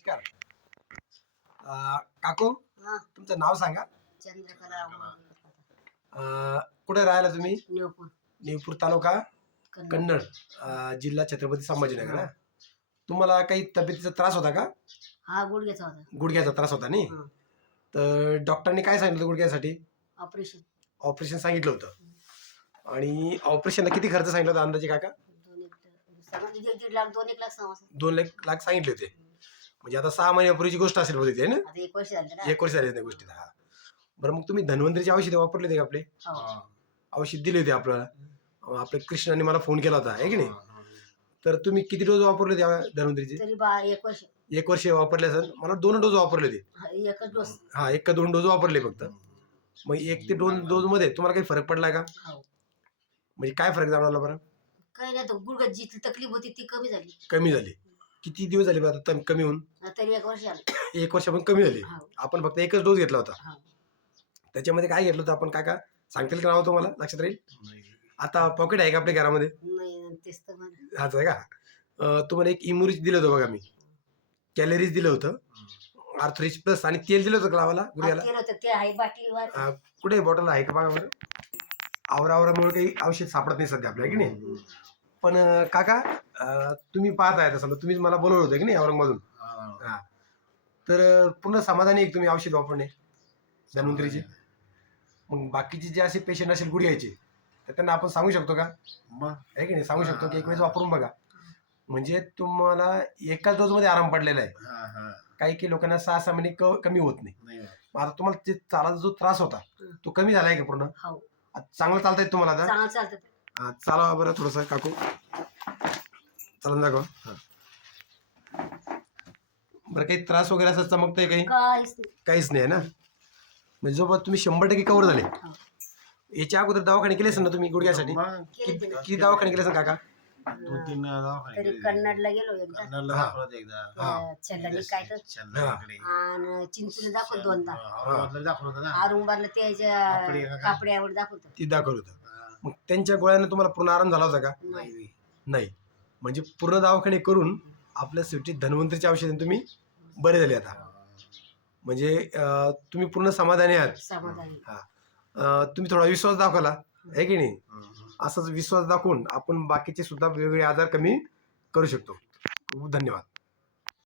नमस्कार. काकू हा, तुमचं नाव सांगा. चंद्रकला कुठे राहायला तुम्ही? न्यूपूर नेवपूर तालुका कन्नड. कन्नड, जिल्हा छत्रपती संभाजीनगर ना. तुम्हाला काही तब्येतीचा त्रास होता का? हा, गुडघ्याचा होता. गुडघ्याचा त्रास होता नाही? हा, तर डॉक्टरने काय सांगितलं गुडघ्यासाठी? ऑपरेशन. ऑपरेशन सांगितलं होतं. आणि ऑपरेशनला किती खर्च सांगितलं होता अंदाजे काका? 1.5 लाख 2-1 लाख समज. 2 लाख सांगितले होते. म्हणजे आता 6 महिन्यापूर्वीची गोष्ट असेल बहुतेक, आहे ना? आता 1 वर्ष झालं ना. 1 वर्ष झाली त्या गोष्टीला. हा. बरं, मग तुम्ही धन्वंतरीची औषधे वापरले होते का आपले? हो. औषध दिले होते आपल्याला. आपल्या कृष्णाने मला फोन केला होता, आहे की नाही? तर तुम्ही किती डोस वापरले होते धन्वंतरीचे? तरी 1 वर्ष. 1 वर्ष वापरले असेल. मला 2 डोस वापरले होते. एकच डोस. हा, 1 का 2 डोस वापरले फक्त. मग 1 ते 2 डोस मध्ये तुम्हाला काही फरक पडला का? हो. म्हणजे काय फरक जाणवला बरं? काही नाही, तो गुडघ्यात जी तकलीफ होती ती कमी झाली. कमी झाली. किती दिवस झाले बरं आता कमी होऊन? तरी 1 वर्ष झालं. 1 वर्षापासून कमी झाली. हो. आपण फक्त 1च डोस घेतला होता. हो. त्याच्यामध्ये काय घेतलं होतं आपण काका? सांगता येईल का नाव तुम्हाला? लक्षात राहील? आता पॉकेट आहे का आपल्या घरामध्ये? नाही, तेच तर म्हणा. हाच आहे का? तुम्हाला एक इम्युरिच दिलं होतं बघा मी. कॅलरीज दिलं होतं. आर्थरिच प्लस आणि तेल दिलं होतं का लावायला गुडघ्याला? केलं होतं ते आहे बाटलीवर. कुठे बॉटल आहे का बघा बरं? आवरामुळे काही औषध सापडत नाही सध्या आपल्या, की नाही? पण काका, तुम्ही पाहताय समजा, तुम्हीच मला बोलवलं होतं की नाही औरंगाबादून. हा. तर पूर्ण समाधानी आहे तुम्ही औषध वापरणे धन्वंतरीचे? मग बाकीचे जे असे पेशंट असेल गुडघ्याचे, तर त्यांना आपण सांगू शकतो का? आहे की नाही? सांगू शकतो की एक वेळेस वापरून बघा. म्हणजे तुम्हाला एकाच डोस मध्ये आराम पडलेला आहे. काही लोकांना 6 महिने कमी होत नाही. आता तुम्हाला जे चालायचा जो त्रास होता तो कमी झालाय का पूर्ण? हो. चांगलं चालतंय तुम्हाला आता? चांगलं चालतं. चालवा बरं थोडस काकू, चालून दाखवा. बरं, काही त्रास वगैरे असं चमकतंय काही? काहीच नाही ना. म्हणजे जोपर्यंत तुम्ही 100% कव्हर झाले. हो. याच्या अगोदर दवाखाने केले असेल ना तुम्ही गुडघ्यासाठी? किती दवाखाने केले असेल काका? 2-3 दवाखाने तरी गेले. कन्नडला गेलो एकदा. कन्नडला दाखवलं एकदा. छल्लानी काय तर चंद्राकडे. आणि चिंचणी दाखवत 2दा. औरंगाबादला दाखवलं होतं ना. औरंगाबादला त्याच्या कापड्यावर दाखवत. ती दाखवत होतं. मग त्यांच्या गोळ्याने तुम्हाला पूर्ण आराम झाला होता का? नाही. नाही. म्हणजे पूर्ण दवाखाने करून आपल्या शेवटी धन्वंतरीचे औषधे तुम्ही बरे झाले आता. म्हणजे तुम्ही पूर्ण समाधानी आहात. समाधानी. तुम्ही थोडा विश्वास दाखवला, आहे की नाही? असाच विश्वास दाखवून आपण बाकीचे सुद्धा वेगवेगळे आजार कमी करू शकतो. खूप धन्यवाद.